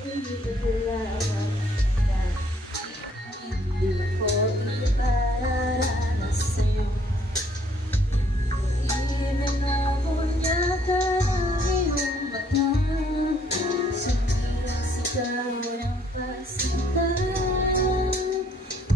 Pinaglawan na hindi ko ipararanas sa'yo. Ibinabunyaka ng iyong mata, sumirang sigaw ng pasintan.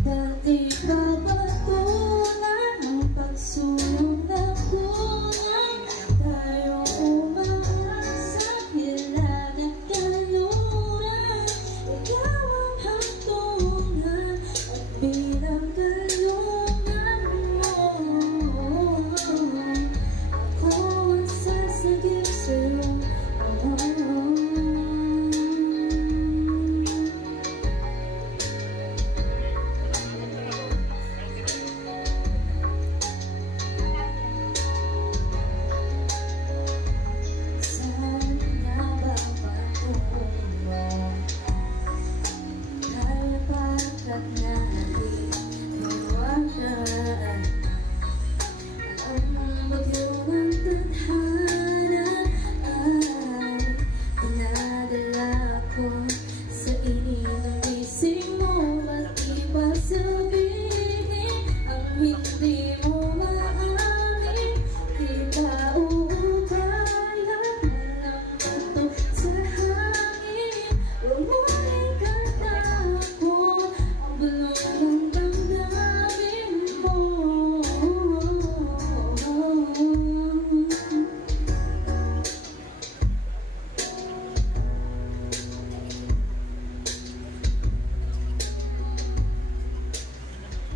Dati ka ba tunay ang pagsulong na tunay? Tayong umaasa, hilag at kaluran. Ikaw ang hantungan at bilang kalungan mo. Ako ang sasagip sa'yo.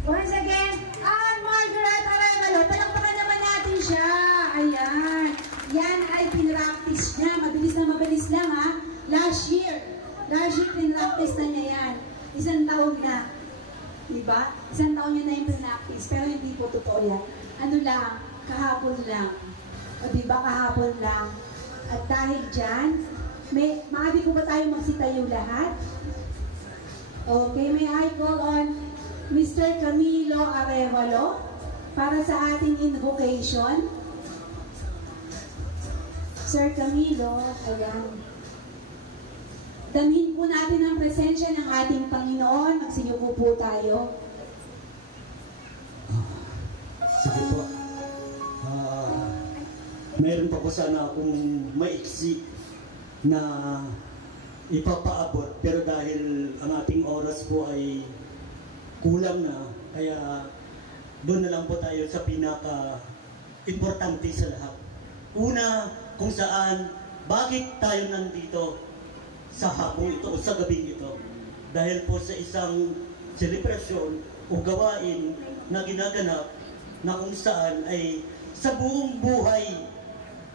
Once again, Ann Margaret Arevalo. Palakpakan naman natin siya. Ayan. Yan ay pinractice niya. Mabilis lang ha. Last year pinractice na niya yan. Isang taon na. Diba? Isang taon niya na yung pinractice. Pero hindi po totoo yan. Ano lang, kahapon lang. O diba, kahapon lang. At dahil dyan, maaari ko ba tayo magsitayo lahat? Okay, may I call on Mr. Camilo Arevalo para sa ating invocation. Sir Camilo, ayan. Damhin po natin ang presensya ng ating Panginoon. Magsiyuko po tayo. Sige po. Meron pa po sana akong maiksi na ipapaabot, pero dahil ang ating oras po ay kulang na, kaya doon na lang po tayo sa pinaka-importante sa lahat. Una, kung saan, bakit tayo nandito sa hapong ito o sa gabing ito? Dahil po sa isang selebrasyon o gawain na ginaganap na kung saan ay sa buong buhay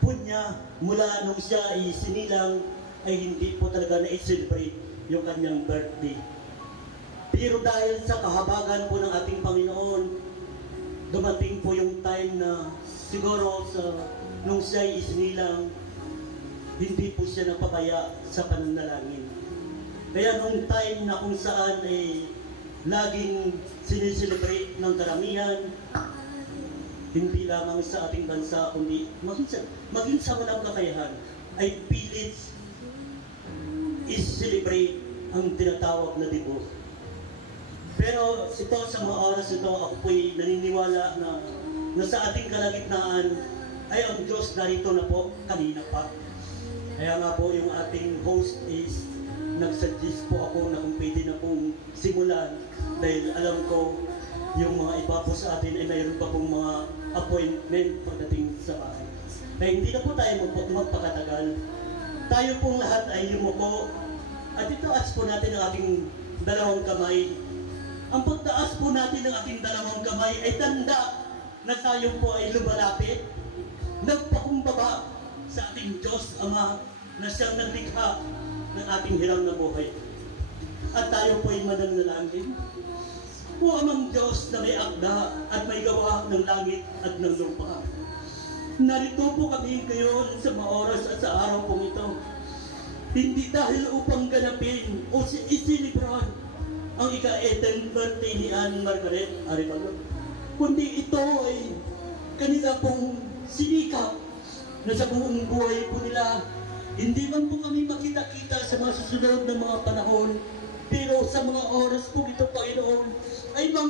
po niya mula nung siya ay sinilang ay hindi po talaga na-celebrate yung kanyang birthday. Pero dahil sa kahabagan po ng ating Panginoon, dumating po yung time na siguro nung siya ay isinilang, hindi po siya napabaya sa pananalangin. Kaya nung time na kung saan ay laging sineselebrate ng karamihan, hindi lamang sa ating bansa, kundi maging sa walang kakayahan, ay pilit is-celebrate ang tinatawag na dibo. Pero ito, sa mga oras ito, ako po'y naniniwala na sa ating kalagitnaan ay ang Diyos narito na po kanina pa. Kaya nga po yung ating host is nag-suggest po ako na kung pwede na pong simulan dahil alam ko yung mga iba po sa atin ay mayroon pa pong mga appointment pagdating sa bahay. Kaya hindi na po tayo magpakatagal. Tayo pong lahat ay yumuko at itaas po natin ang ating dalawang kamay. Ang pagtaas po natin ng ating dalawang kamay ay tanda na tayo po ay lumalapit, nagpakumbaba sa ating Diyos Ama na siyang naglikha ng ating hiram na buhay. At tayo po ay mananalangin. O Amang Diyos na may akda at may gawa ng langit at ng lupa. Narito po kami ngayon sa mga oras at sa araw pong ito. Hindi dahil upang ganapin o isilibran ang ika-10th birthday ni Ann Margaret Arevalo, kundi ito ay kanila pong sinikap na sa buong buhay po nila Hindi man po kami makita-kita sa mga susunod na mga panahon, pero sa mga oras po ito, Panginoon, ay mga